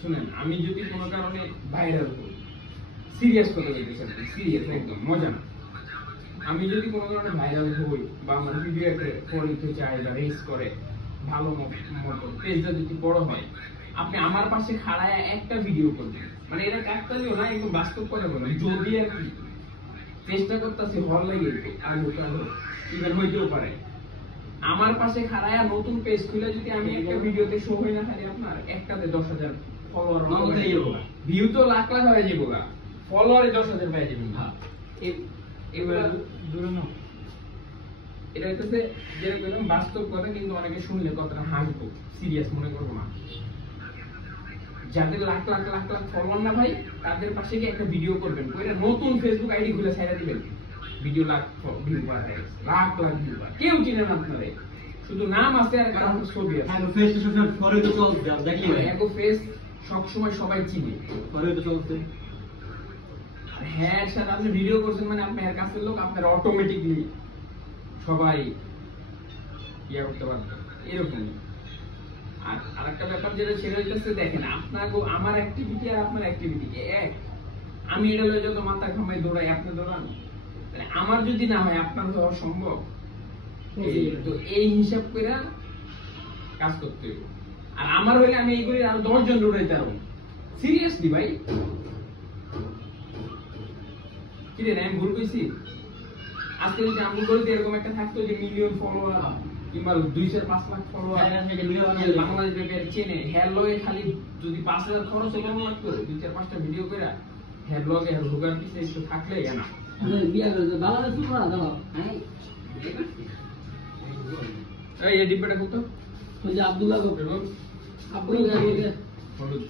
শুনেন, আমি যদি কোনো কারণে ভাইরাল হই, সিরিয়াস কথা বলতেছি, সিরিয়াস একদম মজা না, আমি যদি কোনো কারণে ভাইরাল হই বা আমার ভিডিওতে ফলোতে চাই বা রেস করে ভালো মতো পেজটা যদি বড় হয়, আপনি আমার পাশে খাড়ায় একটা ভিডিও করবেন, মানে এটা কাকতালিও না, একটু বাস্তব কথা বলেন, যদি আর কি চেষ্টা করতেছি হল লাগে আলু ইভেন হইতেও পারে, আমার পাশে খাড়ায় নতুন পেজ খুলে যদি আমি একটা ভিডিওতে শো হই না, খালি আপনার একটাতে 10,000 ফলোয়ার ভিউ তো লাখ লাখ হয়ে যাবো, ফলোয়ারে 10,000 পাই যাবেন। এটা হচ্ছে যেরকম বাস্তব কথা, কিন্তু অনেকে শুনলে কথাটা হাসবো, সিরিয়াস মনে করবো না। যাদের লাখ লাখ লাখ লাখ ফলোয়ার না ভাই, তাদের পাশে গিয়ে একটা ভিডিও করবেন, নতুন ফেসবুক আইডি খুলে ছাইড়া দিবেন, ভিডিও লাখ ভিউ পায়, লাখ লাখ ভিউ পায়, কেউ চিনে না আপনারে, শুধু নাম আছে আর কারণ ছবি আছে। ফেস টু ফেস ফলো তো চলছে, দেখি এগো ফেস সব সময় সবাই চিনে, ফলো তো চলছে। হ্যাঁ, স্যার আপনি ভিডিও করছেন মানে আপনি এর কাছের লোক, আপনার অটোমেটিকলি সবাই ইয়া করতে পারবে, এরকম। আর আরেকটা ব্যাপার যেটা সেটা হচ্ছে, দেখেন আপনার আমার অ্যাক্টিভিটি আর আপনার অ্যাক্টিভিটি এক, আমি এটা লয়ে যত মাথা ঘামাই দৌড়াই, আপনি দৌড়ান, আমার যদি না হয় আপনার তো হওয়া সম্ভব। তো এই হিসাব করে কাজ করতে হবে। আর আমার হইলে আমি এইগুলি আরো 10 জন দৌড়াইতে পারবো, সিরিয়াসলি ভাই। কি রে আমি ভুল কইছি? আজকে যদি আমি বলতে এরকম একটা থাকতো যে মিলিয়ন ফলোয়ার কিংবা 2-5 লাখ ফলোয়ার বাংলাদেশের চেনে হ্যাঁ লগে খালি যদি 5,000 খরচ হলো লাগতো 2-4-5টা ভিডিও করে হ্যাঁ ব্লগে হ্যাঁ ঢোকার পিছনে একটু থাকলে না বিয়া করে বাংলাদেশ পুরো না দাও হ্যাঁ এই ডিব্বাটা কত ওই যে আব্দুল্লাহ গো আব্দুল্লাহ গো হলুদ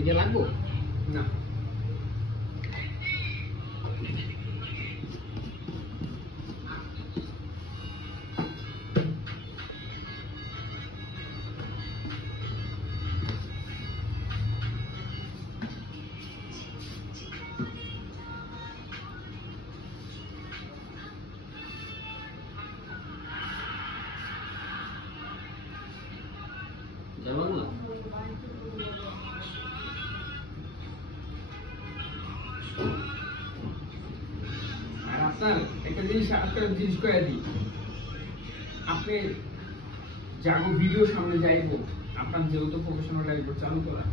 এটা লাগবো না যাবো না আর আপনার একটা জিনিস করে দিই আপনি যাগো ভিডিও সামনে যাইবো আপনার যেহেতু প্রফেশনাল লাইফ চালু করা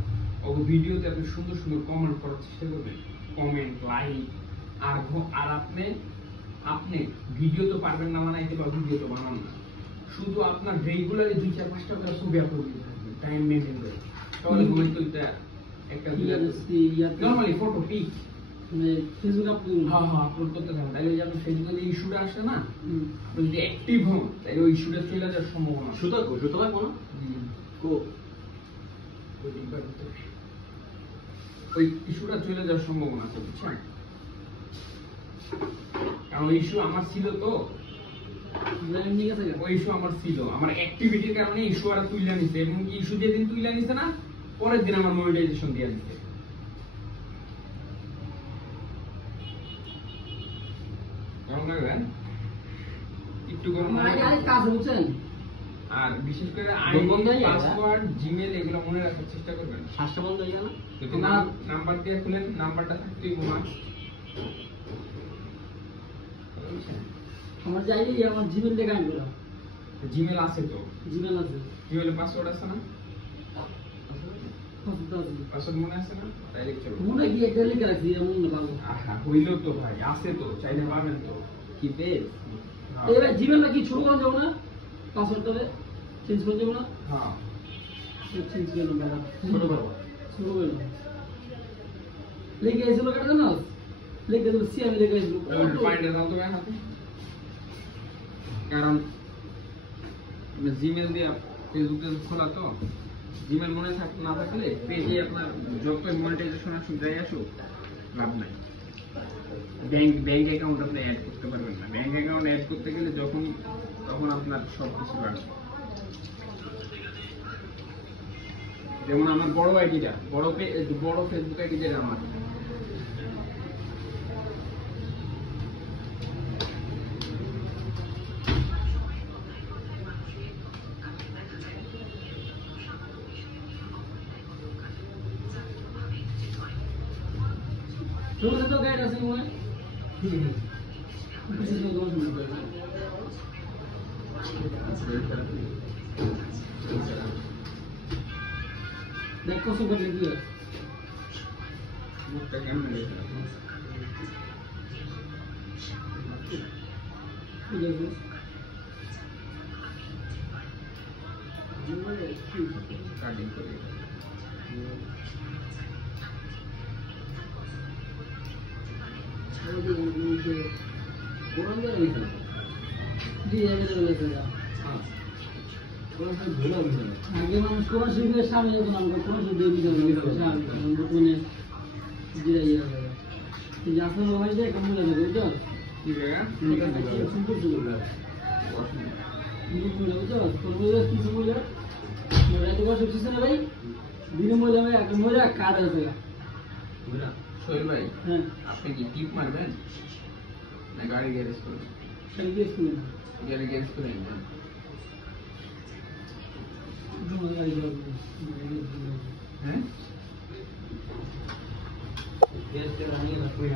ও ভিডিওতে আপনি সুন্দর সুন্দর কমেন্ট করার চেষ্টা করবেন কমেন্ট লাইক আর আপনি ভিডিও তো পারবেন না বানাইতে বা ভিডিও তো বানান না শুধু আপনার রেগুলারলি 2-4-5টা করে ছবি আপলোড করতে থাকবেন টাইম মেইনটেইন করে তাহলে হয়তো এটা একটা নরমালি ফটো পিক মানে ফেসবুক আপলোড করতে থাকেন তাহলে যে আপনি ফেসবুকে যে ইস্যুটা আসে না আপনি যদি অ্যাক্টিভ হন তাহলে ওই ইস্যুটা চলে যাওয়ার সম্ভাবনা সুতো লাগবো না ওই ইস্যুটা চলে যাওয়ার সম্ভাবনা আছে বুঝছেন কারণ ওই ইস্যু আমার ছিল তো ওই ইস্যু আমার ছিল আমার অ্যাক্টিভিটির কারণে ইস্যু আর তুইলা নিছে এবং কি ইস্যু যেদিন তুইলা নিছে না পরের দিন আমার মনিটাইজেশন দিয়ে দিছে কেমন লাগবে একটু গরম কাজ বুঝছেন আর বিশেষ করে পাসওয়ার্ড জিমেল এগুলো মনে রাখার চেষ্টা করবেন শ্বাসটা বন্ধ হয়ে গেল যদি নাম্বার দিয়ে খুলেন নাম্বারটা থাকতেই বোনা আমার যাইনি আমার জিমেল থেকে আনবো জিমেল আছে তো জিমেল আছে জিমেলে পাসওয়ার্ড আছে না পাসওয়ার্ড মনে আছে না তাই লিখতে হবে মনে কি একটা লিখে রাখছি এমন না ভালো আহা হইলো তো ভাই আছে তো চাইলে পাবেন তো কি পেজ এবারে জিমেল নাকি ছোট করা যাবে না পাসওয়ার্ডটা চেঞ্জ করে দেব না হ্যাঁ চেঞ্জ করে দেব না ছোট করব লিখে এসেছিল কাটা না লিখে দেব সি আমি লিখে এসেছিল পয়েন্টে দাও তো হাতে কারণ জিমেল দিয়ে ফেসবুকে খোলা তো জিমেল মনে না থাকলে পেজে আপনার যত মনিটাইজেশন আসুক যাই আসুক লাভ নাই ব্যাংক অ্যাকাউন্ট আপনি অ্যাড করতে পারবেন না ব্যাংক অ্যাকাউন্ট অ্যাড করতে গেলে তখন আপনার সব কিছু লাগবে যেমন আমার বড় আইডিটা বড় ফেসবুক আইডি যেটা আমার তোমার তো গাইড আছে মনে দেখো সব ভিডিও মুখটা কেমন দেখে কাটিং করে আগে মানুষ কোরআন শরীফের সামনে যখন আমরা কোরআন শরীফের ভিতরে আসলে হয় যে কেমন লাগে বুঝছো কি জায়গা সুন্দর কিছু বলে রাতে বসে উঠছে না ভাই দিনে মজা ভাই একটা মজা কাজ আছে সোহেল ভাই হ্যাঁ আপনি কি টিপ মারবেন না গাড়ি গ্যারেজ করবেন সেই কেস করে গ্যারেজ করে নেবেন হ্যাঁ গ্যাস তে রানিয়ে না কই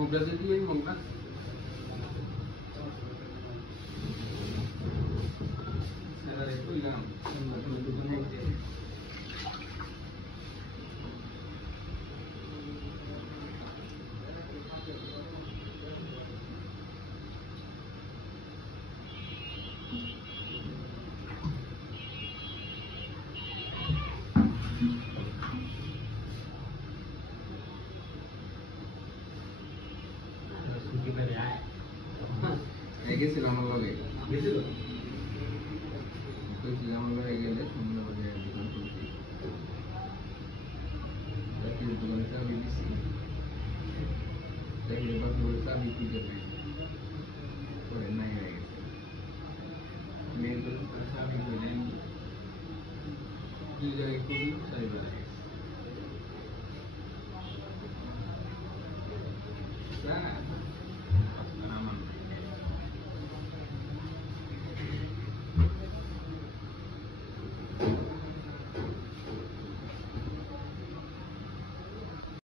মুখটা যদি এই মুখটা আরে কইলাম তুমি দুটো মুখ দিয়ে গেছিলাম আমার লগে গেছিলাম আমার লগে গেলে